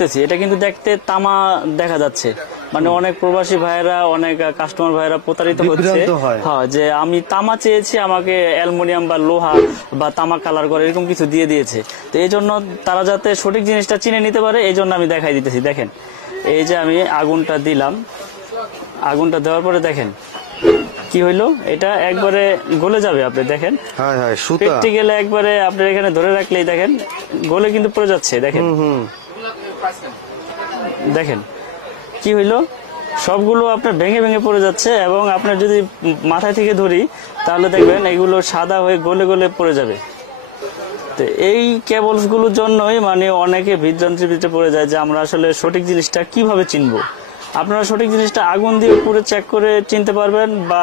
করতেছি এটা কিন্তু দেখতে তামা দেখা যাচ্ছে, মানে অনেক প্রবাসী ভাইরা অনেক কাস্টমার ভাইরা প্রতারিত হচ্ছে। হ্যাঁ, যে আমি তামা চেয়েছি, আমাকে অ্যালুমিনিয়াম বা লোহা বা তামা কালার করে এরকম কিছু দিয়ে দিয়েছে। তো এই জন্য তারা যাতে সঠিক জিনিসটা চিনে নিতে পারে এই জন্য আমি দেখাই দিতেছি। দেখেন এই যে আমি আগুনটা দিলাম, আগুনটা দেওয়ার পরে দেখেন কি হইলো, এটা একবারে গলে যাবে। আপনি দেখেন পেটটি গেলে একবারে আপনার এখানে ধরে রাখলেই দেখেন গলে কিন্তু পড়ে যাচ্ছে। দেখেন দেখেন কি হইলো, সবগুলো আপনার ভেঙে ভেঙে পড়ে যাচ্ছে। এবং আপনার যদি মাথায় থেকে ধরি তাহলে দেখবেন এগুলো সাদা হয়ে গলে গলে পড়ে যাবে। তো এই কেবলস গুলোর জন্যই মানে অনেকে বিভ্রান্তির ভিতরে পড়ে যায় যে আমরা আসলে সঠিক জিনিসটা কিভাবে চিনবো। আপনারা সঠিক জিনিসটা আগুন দিয়ে পুরো চেক করে চিনতে পারবেন, বা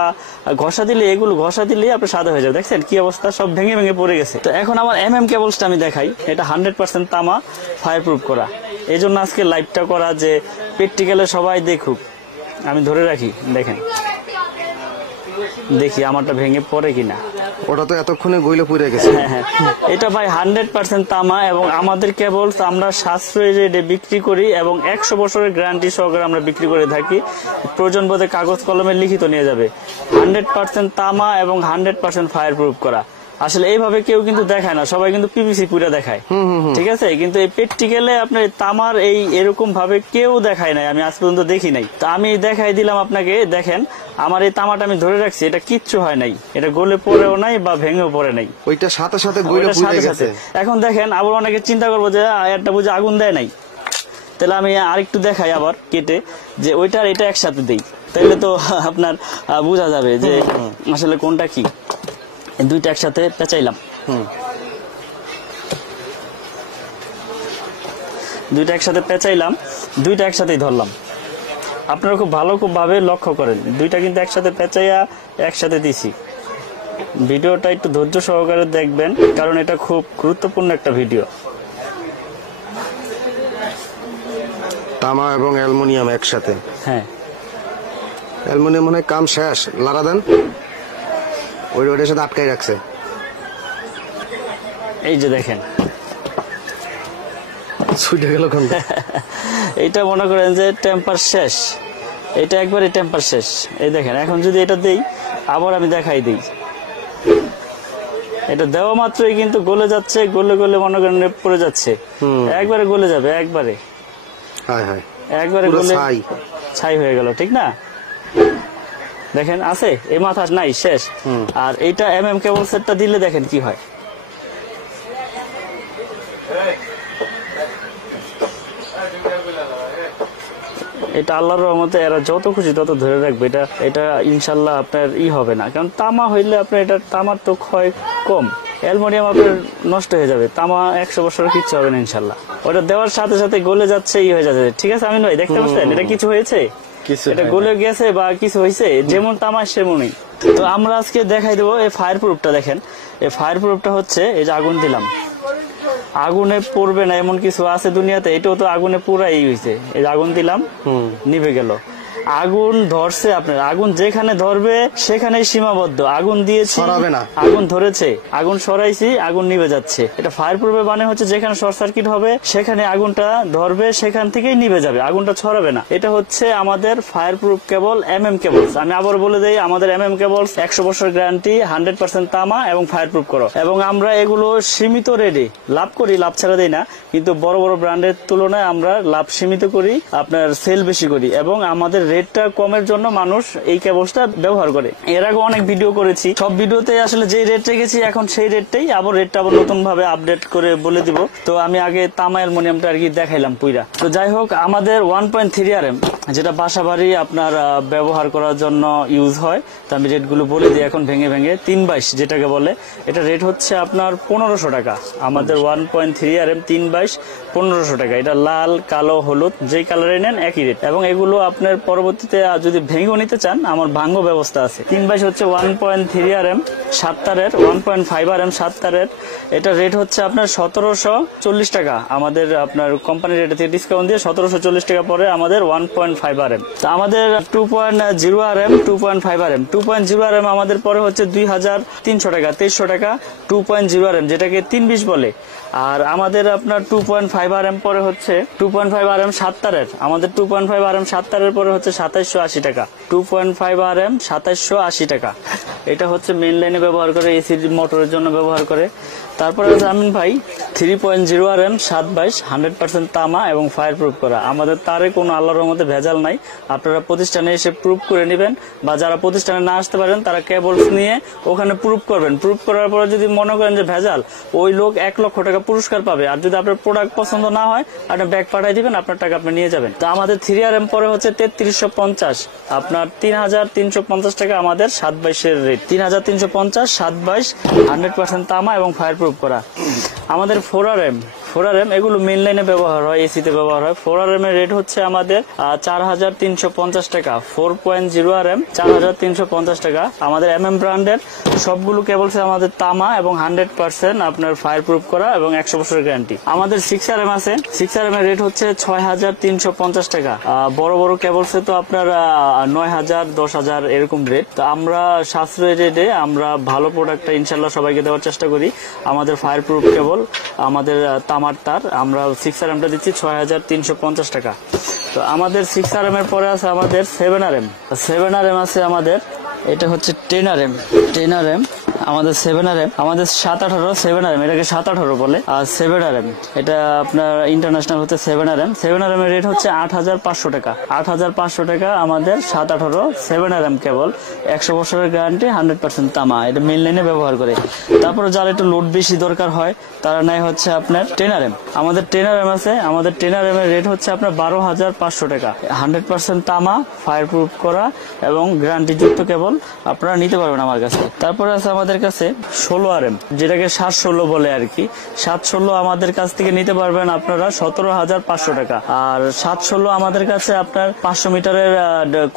ঘষা দিলে, এগুলো ঘষা দিলেই আপনার সাদা হয়ে যাবে। দেখছেন কি অবস্থা, সব ভেঙে ভেঙে পড়ে গেছে। তো এখন আমার কেবলসটা আমি দেখাই, এটা 100% তামা, ফায়ার প্রুফ করা। এই জন্য আজকে লাইভটা করা, যে প্র্যাকটিক্যালে সবাই দেখুক। আমি ধরে রাখি, দেখেন দেখি আমারটা ভেঙে পড়ে কিনা। ওটা তো এতক্ষণে গইলে পুড়ে গেছে। হ্যাঁ, এটা ভাই 100% তামা, এবং আমাদের কেবলস আমরা সাশ্রয়ী রেটে বিক্রি করি এবং 100 বছরের গ্যারান্টি সহকারে আমরা বিক্রি করে থাকি। প্রয়োজন বোধে কাগজ কলমে লিখিত নিয়ে যাবে। 100% তামা এবং 100% ফায়ার প্রুফ করা। আসলে এইভাবে কেউ কিন্তু দেখায় না, সবাই কিন্তু পিভিসি পুরা দেখায়, ঠিক আছে। কিন্তু এই প্র্যাকটিক্যালে আপনার তামার এই এরকম ভাবে কেউ দেখায় নাই, আমি আজ পর্যন্ত দেখি নাই। তো আমি দেখাই দিলাম আপনাকে। দেখেন আমার এই তামাটা আমি ধরে রাখছি, এটা কিচ্ছু হয় নাই, এটা গলে পড়েও নাই বা ভেঙেও পড়ে নাই, ওইটা সাথে সাথে গলে পুড়ে গেছে। এখন দেখেন আবার অনেকে চিন্তা করবো যে একটা বুঝে আগুন দেয় নাই, তাহলে আমি আরেকটু দেখাই আবার কেটে, যে ওইটার এটা একসাথে দেই, তাহলে তো আপনার বোঝা যাবে যে আসলে কোনটা কি। দুইটা একসাথে পেঁচাইলাম, দুইটা একসাথে পেঁচাইলাম, দুইটা একসাথেই ধরলাম। আপনারা খুব ভাবে লক্ষ্য করেন, দুইটা কিন্তু একসাথে পেঁচাইয়া একসাথে দিছি। ভিডিওটা একটু ধৈর্য সহকারে দেখবেন, কারণ এটা খুব গুরুত্বপূর্ণ একটা ভিডিও। তামা এবং অ্যালুমিনিয়াম একসাথে। হ্যাঁ, অ্যালুমিনিয়াম মনে হয় কাম শেষ, লারা দেন। ওইটার সাথে আটকাই রাখছে। এই যে দেখেন ছুটে গেল। এইটা মনে করেন যে টেম্পার শেষ, এটা একবারে টেম্পার শেষ। এই দেখেন এখন যদি এটা দেই, আবার আমি দেখাই দিই, এটা দেওয়া মাত্রই কিন্তু গলে যাচ্ছে, গলে গলে মনে করেন পড়ে যাচ্ছে, একবারে গলে যাবে, একবারে একবারে গলে ছাই হয়ে গেল, ঠিক না। দেখেন আছে এই মাথা নাই, শেষ। আর এইটা কেবল সেটটা দিলে দেখেন কি হয়। এটা আল্লাহর রহমতে এরা যত খুশি তত ধরে রাখবে, এটা ইনশাল্লাহ আপনার হবে না। কারণ তামা হইলে আপনার এটা তামার তো ক্ষয় কম, অ্যালুমিনিয়াম আপনার নষ্ট হয়ে যাবে, তামা 100 বছরের কিচ্ছু হবে না ইনশাল্লাহ। ওটা দেওয়ার সাথে সাথে গলে যাচ্ছে, হয়ে যাচ্ছে, ঠিক আছে। আমি নয় দেখতে পাচ্ছেন এটা কিছু হয়েছে, এটা গলে গেছে বা কিছু হয়েছে, যেমন তামা সেমনই। তো আমরা আজকে দেখাই দেবো এই ফায়ার প্রুফটা। দেখেন এই ফায়ার প্রুফটা হচ্ছে, এই যে আগুন দিলাম, আগুনে পড়বে না এমন কিছু আছে দুনিয়াতে? এটাও তো আগুনে পুরাই হয়েছে। এই যে আগুন দিলাম, নিভে গেল। আগুন ধরছে, আপনার আগুন যেখানে ধরবে সেখানেই সীমাবদ্ধ। আগুন দিয়েছি, আগুন ধরেছে, আগুন সরাইছি, আগুন নিভে যাচ্ছে। এটা ফায়ার প্রুফের মানে হচ্ছে যেখানে শর্ট সার্কিট হবে সেখানে আগুনটা ধরবে, সেখান থেকেই নিভে যাবে, আগুনটা ছড়াবে না। এটা হচ্ছে আমাদের ফায়ার প্রুফ কেবল কেবলস। আমি আবার বলে দেই, আমাদের কেবলস 100 বছর গ্যারান্টি, 100% তামা এবং ফায়ার প্রুফ করো। এবং আমরা এগুলো সীমিত রেটে লাভ করি, লাভ ছাড়া দেই না, কিন্তু বড় বড় ব্র্যান্ডের তুলনায় আমরা লাভ সীমিত করি, আপনার সেল বেশি করি, এবং আমাদের রেটটা কমের জন্য মানুষ এই কেবলসটা ব্যবহার করে। এর আগে অনেক ভিডিও করেছি, সব ভিডিওতে আসলে যে রেট রেখেছি এখন সেই রেটটাই, আবার রেটটা আবার নতুন ভাবে আপডেট করে বলে দিব। তো আমি আগে তামা অ্যালুমিনিয়ামটা আর কি দেখাইলাম পুরা। তো যাই হোক, আমাদের 1.3 RM যেটা বাসা বাড়ি আপনার ব্যবহার করার জন্য ইউজ হয়, তো আমি রেটগুলো বলে দিই এখন ভেঙে ভেঙে। 322 যেটাকে বলে, এটা রেট হচ্ছে আপনার 1500 টাকা। আমাদের 1.3 RM 322 1500 টাকা। এটা লাল, কালো, হলুদ যেই কালারে নেন একই রেট। এবং এগুলো আপনার পরবর্তীতে যদি ভেঙেও নিতে চান, আমার ভাঙ্গো ব্যবস্থা আছে। 322 হচ্ছে 1.3 RM 7 তারের, 1.5 RM 7 তারের। এটা রেট হচ্ছে আপনার 1740 টাকা। আমাদের আপনার কোম্পানি রেট থেকে ডিসকাউন্ট দিয়ে 1740 টাকা পরে আমাদের 1.5 RM। তো আমাদের 2.0 RM 2.5 RM 2.0 RM আমাদের পরে হচ্ছে 2300 টাকা, 2300 টাকা 2.0 RM, যেটাকে 320 বলে। আর আমাদের আপনার 2.5 RM পরে হচ্ছে 2.5 RM 7 তারের, আমাদের 2.5 RM 7 তারের পরে হচ্ছে 2780 টাকা। 2.5 RM 2780 টাকা। এটা হচ্ছে মেইন লাইনে ব্যবহার করে, এসি মোটরের জন্য ব্যবহার করে। তারপরে আছে আমিন ভাই 3.0 RM 722 100% তামা এবং ফায়ার প্রুফ করা। আমাদের তারে কোনো আল্লাহর রহমতে ভেজাল নাই, আপনারা প্রতিষ্ঠানে এসে প্রুফ করে নেবেন, বা যারা প্রতিষ্ঠানে না আসতে পারেন তারা কেবলস নিয়ে ওখানে প্রুফ করবেন। প্রুফ করার পরে যদি মনে করেন যে ভেজাল, ওই লোক 1 লক্ষ টাকা পুরস্কার পাবে। আর যদি আপনার প্রোডাক্ট পছন্দ না হয়, আপনি ব্যাগ পাঠিয়ে দিবেন, আপনার টাকা আপনি নিয়ে যাবেন। তো আমাদের 3 RM পরে হচ্ছে 3350, আপনার 3350 টাকা আমাদের 722 এর রেট। 3350 722 100% তামা এবং ফায়ার প্রুফ করা। আমাদের 4 RM এগুলো মেইন লাইনে ব্যবহার হয়, এসিতে ব্যবহার হয়। 4 RM এর রেট হচ্ছে আমাদের 4350 টাকা। 4.0 RM 4350 টাকা। আমাদের ব্র্যান্ডের সবগুলো কেবলস আমাদের তামা এবং 100% আপনার ফায়ার প্রুফ করা এবং 100 বছরের গ্যারান্টি। আমাদের 6 RM আছে, 6 RM এর রেট হচ্ছে 6350 টাকা। বড় বড় কেবলসে তো আপনার 9000 10000 এরকম রেট। তো আমরা সাশ্রয়ী রেটে আমরা ভালো প্রোডাক্টটা ইনশাল্লাহ সবাইকে দেওয়ার চেষ্টা করি। আমাদের ফায়ার প্রুফ কেবল, আমাদের তামার তার, আমরা 6 RMটা দিচ্ছি 6350 টাকা। তো আমাদের 6 RM এর পরে আছে আমাদের 7 RM আছে আমাদের, এটা হচ্ছে 10 RM আমাদের 7 RM, আমাদের 718 7 RM, এটাকে 718 বলে। আর 7 RM এটা আপনার ইন্টারন্যাশনাল হচ্ছে 7 RM। 7 RM এর রেট হচ্ছে 8500 টাকা। 8500 টাকা আমাদের 718 7 RM কেবল, 100 বছরের গ্যারান্টি, 100% তামা। এটা মেইন লাইনে ব্যবহার করে। তারপরে যারা একটু লোড বেশি দরকার হয় তারা নেয় হচ্ছে আপনার 10 RM। আমাদের 10 RM আছে, আমাদের 10 RM এর রেট হচ্ছে আপনার 12500 টাকা। 100% তামা, ফায়ার প্রুফ করা এবং গ্যারান্টি যুক্ত কেবল আপনারা নিতে পারবেন আমার কাছে। তারপরে আছে আমাদের কাছে 16 RM, যেটাকে 716 বলে আর কি। 716 আমাদের কাছ থেকে নিতে পারবেন আপনারা 17500 টাকা। আর 716 আমাদের কাছে আপনার 500 মিটারের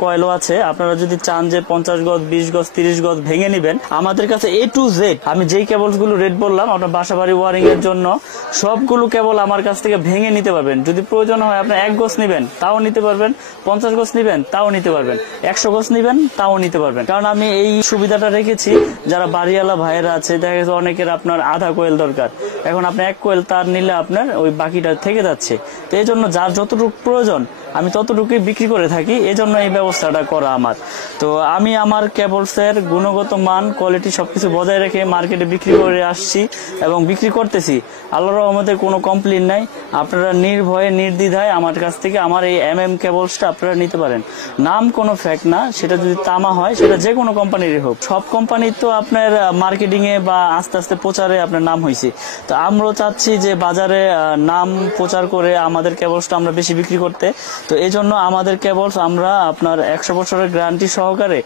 কয়েলও আছে। আপনারা যদি চান যে 50 গজ 20 গজ 30 গজ ভেঙে নিবেন, আমাদের কাছে A to Z আমি যেই কেবলস গুলো রেট বললাম আপনার বাসা বাড়ি ওয়ারিং এর জন্য, সবগুলো কেবল আমার কাছ থেকে ভেঙে নিতে পারবেন। যদি প্রয়োজন হয় আপনি 1 গজ নিবেন তাও নিতে পারবেন, 50 গজ নিবেন তাও নিতে পারবেন, 100 গজ নিবেন তাও নিতে পারবেন। কারণ আমি এই সুবিধাটা রেখেছি, যারা বাড়িওয়ালা ভাইয়েরা আছে, দেখা গেছে অনেকের আপনার আধা কোয়েল দরকার, এখন আপনি 1 কোয়েল তার নিলে আপনার ওই বাকিটা থেকে যাচ্ছে। তো এই জন্য যার যতটুকু প্রয়োজন আমি ততটুকুই বিক্রি করে থাকি, এই জন্য এই ব্যবস্থাটা করা আমার। তো আমি আমার কেবলসের গুণগত মান, কোয়ালিটি সবকিছু বজায় রেখে মার্কেটে বিক্রি করে আসছি এবং বিক্রি করতেছি। আল্লাহর রহমতে কোনো কমপ্লেইন নাই। আপনারা নির্ভয়ে নির্দ্বিধায় আমার কাছ থেকে আমার এই কেবলসটা আপনারা নিতে পারেন। নাম কোনো ফ্যাক্ট না, সেটা যদি তামা হয় সেটা যে কোনো কোম্পানিরই হোক। সব কোম্পানির তো আপনার মার্কেটিং এ বা আস্তে আস্তে প্রচারে আপনার নাম হয়েছে। তো আমরাও চাচ্ছি যে বাজারে নাম প্রচার করে আমাদের কেবলসটা আমরা বেশি বিক্রি করতে। তো এই জন্য আমাদের কেবলস আমরা আপনার 100 বছরের গ্যারান্টি সহকারে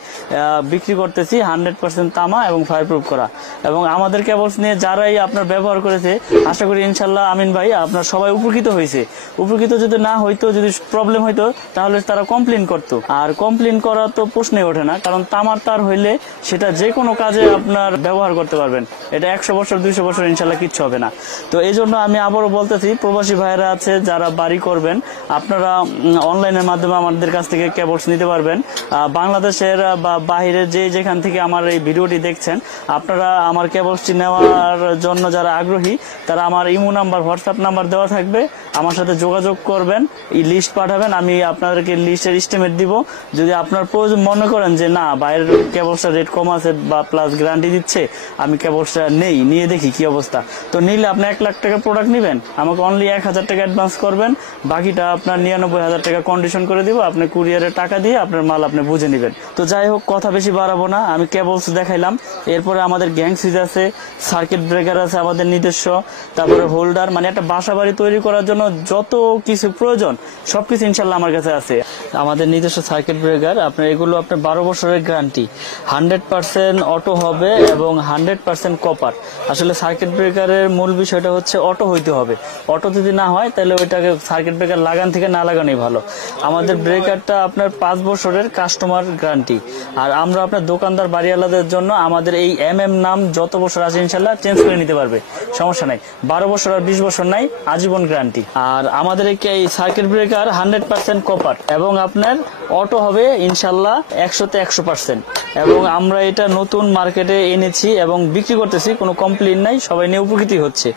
বিক্রি করতেছি, 100% তামা এবং ফায়ার প্রুফ করা। এবং আমাদের কেবলস নিয়ে যারাই আপনার ব্যবহার করেছে, আশা করি ইনশাল্লাহ আমিন ভাই আপনার সবাই উপকৃত হয়েছে। উপকৃত যদি না হইতো, যদি প্রবলেম হইতো, তাহলে তারা কমপ্লেন করতো। আর কমপ্লেন করা তো প্রশ্নে ওঠে না, কারণ তামার তার হইলে সেটা যে কোনো কাজে আপনার ব্যবহার করতে পারবেন। এটা 100 বছর 200 বছর ইনশাল্লাহ কিচ্ছু হবে না। তো এই জন্য আমি আবারও বলতেছি, প্রবাসী ভাইয়েরা আছে যারা বাড়ি করবেন, আপনারা অনলাইনের মাধ্যমে আমাদের কাছ থেকে কেবলস নিতে পারবেন। বাংলাদেশের বা বাহিরের যেখান থেকে আমার এই ভিডিওটি দেখছেন, আপনারা আমার কেবলসটি নেওয়ার জন্য যারা আগ্রহী, তারা আমার ইমো নাম্বার, হোয়াটসঅ্যাপ নাম্বার দেওয়া থাকবে, আমার সাথে যোগাযোগ করবেন, এই লিস্ট পাঠাবেন, আমি আপনাদেরকে লিস্টের এস্টিমেট দিব। যদি আপনার প্রয়োজন মনে করেন যে না বাইরের কেবলসটা রেট কম আছে বা প্লাস গ্যারান্টি দিচ্ছে, আমি কেবলসটা নিয়ে দেখি কি অবস্থা, তো নিলে আপনি 1 লাখ টাকার প্রোডাক্ট নেবেন, আমাকে অনলি 1000 টাকা অ্যাডভান্স করবেন, বাকিটা আপনার 99,000 টাকা কন্ডিশন করে দিব, আপনি কুরিয়ারের টাকা দিয়ে আপনার মাল আপনি বুঝে নেবেন। তো যাই হোক, কথা বেশি বাড়াবো না, আমি কেবলস দেখাইলাম। এরপরে আমাদের গ্যাং সুইচ আছে, সার্কিট ব্রেকার আছে আমাদের নিজস্ব, তারপরে হোল্ডার, মানে একটা বাসা বাড়ি তৈরি করার জন্য যত কিছু প্রয়োজন সবকিছু ইনশাল্লাহ আমার কাছে আছে। আমাদের নিজস্ব সার্কিট ব্রেকার, আপনার এগুলো আপনার 12 বছরের গ্যারান্টি, 100% অটো হবে এবং 100% কপার। আসলে সার্কিট ব্রেকারের মূল বিষয়টা হচ্ছে অটো হইতে হবে। অটো যদি না হয় তাহলে ওইটাকে সার্কিট ব্রেকার লাগান থেকে না লাগানোই ভালো। আমাদের ব্রেকারটা আপনার 5 বছরের কাস্টমার গ্যারান্টি। আর আমরা আপনার দোকানদার বাড়িওয়ালাদের জন্য আমাদের এই নাম যত বছর আছে ইনশাল্লাহ চেঞ্জ করে নিতে পারবে, সমস্যা নাই। 12 বছর আর 20 বছর নাই, আজীবন গ্যারান্টি। আর আমাদের এই সার্কিট ব্রেকার 100% কপার এবং আপনার অটো হবে ইনশাল্লাহ 100-তে 100%। এবং আমরা এটা নতুন মার্কেটে এনেছি এবং বিক্রি করতেছি, কোনো কমপ্লেইন নাই, সবাই নিয়ে উপকৃত হচ্ছে।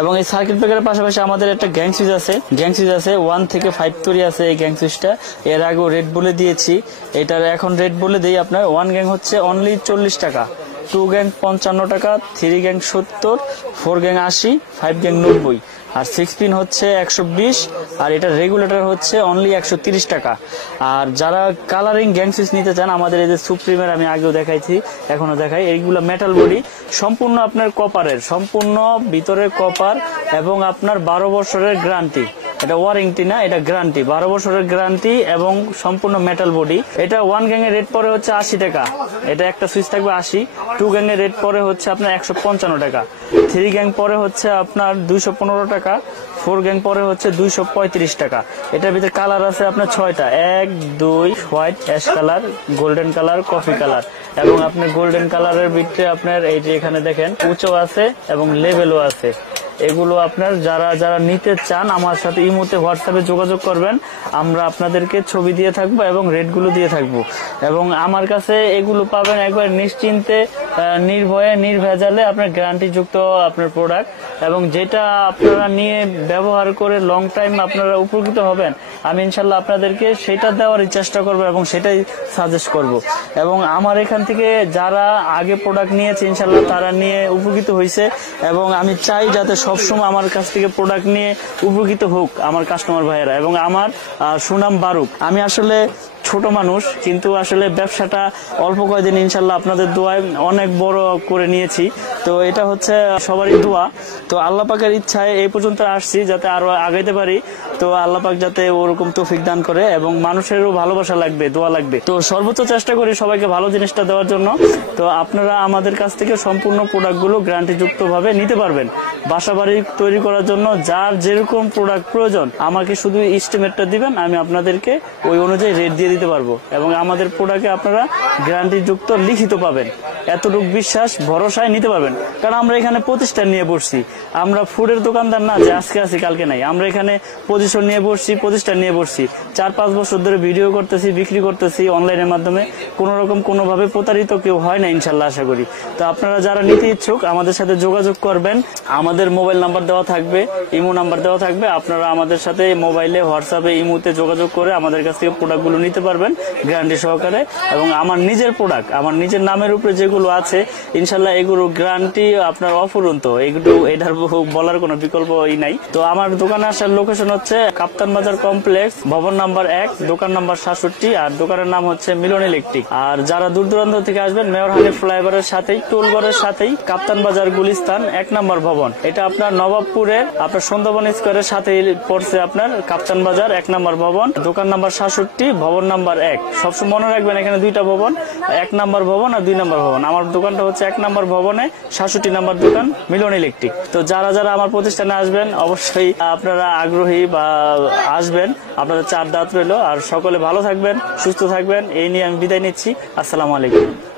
এবং এই সার্কিট ব্রেকারের পাশাপাশি আমাদের একটা গ্যাং সুইচ আছে 1 থেকে 5 তৈরি আছে। এই গ্যাং সুইচটা এর আগেও রেট বলে দিয়েছি, এটার এখন রেট বলে দিই আপনার। 1 গ্যাং হচ্ছে অনলি 40 টাকা, 2 গ্যাং 55 টাকা, 3 গ্যাং 70, 4 গ্যাং 80, 5 গ্যাং 90, আর 6 পিন হচ্ছে 120, আর এটা রেগুলেটর হচ্ছে অনলি 130 টাকা। আর যারা কালারিং গ্যাং সুইচ নিতে চান, আমাদের এই যে সুপ্রিমের আমি আগেও দেখাইছি, এখনো দেখাই, এইগুলো মেটাল বডি, সম্পূর্ণ আপনার কপারের, সম্পূর্ণ ভিতরের কপার, এবং আপনার 12 বছরের গ্যারান্টি। এটা ওয়ারেন্টি না, এটা গ্যারান্টি, 12 বছরের গ্যারান্টি এবং সম্পূর্ণ মেটাল বডি। এটা 1 গ্যাং এর রেট পরে হচ্ছে 80 টাকা, এটা একটা সুইচ থাকবে 80। 2 গ্যাং এর রেট পরে হচ্ছে আপনার 155 টাকা, 3 গ্যাং পরে হচ্ছে আপনার 215 টাকা, 4 গ্যাং পরে হচ্ছে 235 টাকা। এটার ভিতরে কালার আছে আপনার 6টা, 1, 2, white, ash colour, golden colour, coffee colour. এবং আপনার গোল্ডেন কালারের ভিতরে আপনার এই যে এখানে দেখেন উঁচু আছে এবং লেভেলও আছে। এগুলো আপনার যারা যারা নিতে চান আমার সাথে ইমোতে হোয়াটসঅ্যাপে যোগাযোগ করবেন, আমরা আপনাদেরকে ছবি দিয়ে থাকবো এবং রেটগুলো দিয়ে থাকবো। এবং আমার কাছে এগুলো পাবেন একবার নিশ্চিন্তে, নির্ভয়ে, নির্ভেজালে আপনার গ্যারান্টি যুক্ত আপনার প্রোডাক্ট, এবং যেটা আপনারা নিয়ে ব্যবহার করে লং টাইম আপনারা উপকৃত হবেন, আমি ইনশাল্লাহ আপনাদেরকে সেটা দেওয়ারই চেষ্টা করবো এবং সেটাই সাজেস্ট করব। এবং আমার এখান থেকে যারা আগে প্রোডাক্ট নিয়েছে ইনশাল্লাহ তারা নিয়ে উপকৃত হয়েছে, এবং আমি চাই যাতে সবসময় আমার কাছ থেকে প্রোডাক্ট নিয়ে উপকৃত হোক আমার কাস্টমার ভাইয়েরা, এবং আমার সুনাম বাড়ুক। আমি আসলে ছোট মানুষ, কিন্তু আসলে ব্যবসাটা অল্প কয়েকদিন ইনশাল্লাহ আপনাদের দোয়ায় অনেক বড় করে নিয়েছি। তো এটা হচ্ছে সবারই দোয়া। তো আল্লাহ পাকের ইচ্ছায় এই পর্যন্ত আসছি, যাতে আরো আগাইতে পারি। তো আল্লাহ পাক যাতে ওরকম তৌফিক দান করে, এবং মানুষেরও ভালোবাসা লাগবে, দোয়া লাগবে। তো সর্বোচ্চ চেষ্টা করি সবাইকে ভালো জিনিসটা দেওয়ার জন্য। তো আপনারা আমাদের কাছ থেকে সম্পূর্ণ প্রোডাক্টগুলো গ্যারান্টি যুক্ত ভাবে নিতে পারবেন। বাসাবাড়ি তৈরি করার জন্য যার যেরকম প্রোডাক্ট প্রয়োজন আমাকে শুধু এস্টিমেটটা দিবেন, আমি আপনাদেরকে ওই অনুযায়ী রেট দিয়ে দিতে পারবো। এবং আমাদের প্রোডাক্টে আপনারা গ্যারান্টি যুক্ত লিখিত পাবেন, এতটুকু বিশ্বাস ভরসায় নিতে পারবেন। কারণ আমরা এখানে প্রতিষ্ঠান নিয়ে বসছি, আমরা ফুডের দোকানদার না যে আজকে আছি কালকে নাই। আমরা এখানে পজিশন নিয়ে বসছি, প্রতিষ্ঠান নিয়ে বসছি, 4-5 বছর ধরে ভিডিও করতেছি, বিক্রি করতেছি অনলাইনের মাধ্যমে। কোন রকম কোনোভাবে প্রতারিত কেউ হয় না ইনশাল্লাহ, আশা করি। তো আপনারা যারা নিতে ইচ্ছুক আমাদের সাথে যোগাযোগ করবেন, আমাদের মোবাইল নাম্বার দেওয়া থাকবে, ইমো নাম্বার দেওয়া থাকবে। আপনারা আমাদের সাথে মোবাইলে, হোয়াটসঅ্যাপে, ইমোতে যোগাযোগ করে আমাদের কাছ থেকে প্রোডাক্টগুলো নিতে পারবেন গ্যারান্টি সহকারে। এবং আমার নিজের প্রোডাক্ট, আমার নিজের নামের উপরে যেগুলো আছে ইনশাল্লাহ এগুলো গ্যারান্টি আপনার অফুরন্ত, এগুলো এটার বলার কোনো বিকল্পই নাই। তো আমার দোকানে আসার লোকেশন হচ্ছে কাপ্তান বাজার কমপ্লেক্স, ভবন নাম্বার 1, দোকান নাম্বার 67, আর দোকানের নাম হচ্ছে মিলন ইলেকট্রিক। আর যারা দূর দূরান্ত থেকে আসবেন, মেয়র হানিফ ফ্লাইওভারের সাথেই, টোলগড়ের সাথেই কাপ্তান বাজার গুলিস্তান 1 নম্বর ভবন। এটা আপনার নবাবপুরের আপনার সুন্দরবন স্কোয়ারের সাথেই পড়ছে আপনার কাপ্তান বাজার 1 নম্বর ভবন, দোকান নাম্বার 67, ভবন নাম্বার 1। সবসময় মনে রাখবেন এখানে 2টা ভবন, 1 নম্বর ভবন আর 2 নম্বর ভবন। আমার দোকানটা হচ্ছে 1 নম্বর ভবনে, 67 নম্বর দোকান, মিলন ইলেকট্রিক। তো যারা যারা আমার প্রতিষ্ঠানে আসবেন অবশ্যই আপনারা আগ্রহী বা আসবেন, আপনাদের 4 দাঁত রইল। আর সকলে ভালো থাকবেন, সুস্থ থাকবেন, এই নিয়ে আমি বিদায় নিচ্ছি। আসসালামু আলাইকুম।